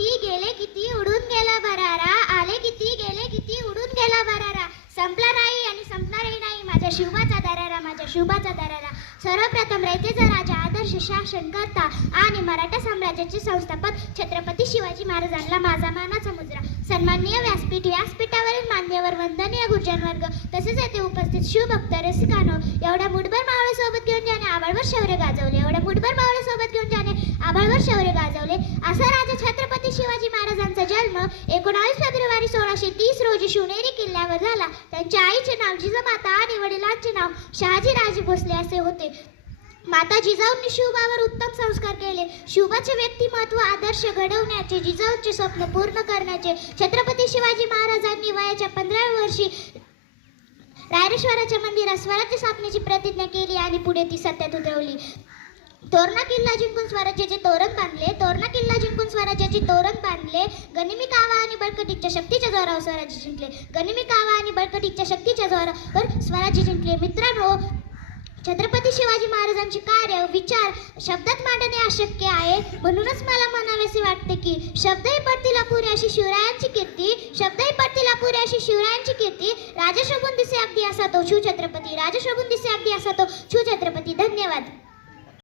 किती गेले किती उडून गेला बरारा, आले किती गेले किती उडून गेला बरारा, संपला नाही आणि संपणारही नाही माझ्या शिवबाचा दरारा, माझ्या शिवबाचा दरारा. सर्वप्रथम रयतेचा राजा, आदर्श शासनकर्ता आणि मराठा साम्राज्याचे संस्थापक छत्रपती शिवाजी महाराजांना माझा मानाचा मुजरा. सन्माननीय व्यासपीठ, व्यासपीठावरील मान्यवर, वंदनीय गुरुजन वर्ग, तसेच येथे उपस्थित शिवभक्त रसिकांनो, एवढ्या मुठभर मावळे सोबत घेऊन ज्याने आभाळभर शौर्य गाजवले, एवढ्या मुठभर मावळे सोबत घेऊन ज्याने आभाळभर शौर्य गाजवले, असा राजा छत्रपती शिवाजी महाराजांचा जन्म 19 फेब्रुवारी 1630 रोजी शिवनेरी किल्ल्यावर झाला. त्यांच्या आईचे नाव जिजामाता आणि वडिलांचे नाव शहाजीराजे भोसले असे होते. माता जिजाऊंनी शिवबावर उत्तम संस्कार केले. शिवबाचे व्यक्तिमत्व आदर्श घडवण्याचे, जिजाऊंचे स्वप्न पूर्ण करण्याचे छत्रपती शिवाजी महाराजांनी वयाच्या 15व्या वर्षी रायरेश्वराच्या मंदिरात स्वराज्य स्थापनेची प्रतिज्ञा केली आणि पुढे ती सत्यात उतरवली. तोरणा किल्ला जिंकून स्वराज्याचे तोरण बांधले, तोरणा किल्ला जिंकून स्वराज्याचे तोरण बांधले. गनिमी कावा आणि बळकटीच्या शक्तीच्या जोरावर स्वराज्य जिंकले, गनिमी कावा आणि बळकटीच्या शक्तीच्या जोरावर स्वराज्य जिंकले. मित्रांनो, छत्रपती शिवाजी महाराजांचे कार्य, विचार शब्दात मांडणे अशक्य आहे. म्हणूनच मला म्हणावेसे वाटते की शब्दही पडतील अपुरे अशी शिवरायांची कीर्ती, शब्दही पडतील अपुरे अशी शिवरायांची कीर्ती. राजा शोभून दिसे अगदी असा तो शिवछत्रपती, राजा शोभून दिसे अगदी असा तो शिवछत्रपती. धन्यवाद.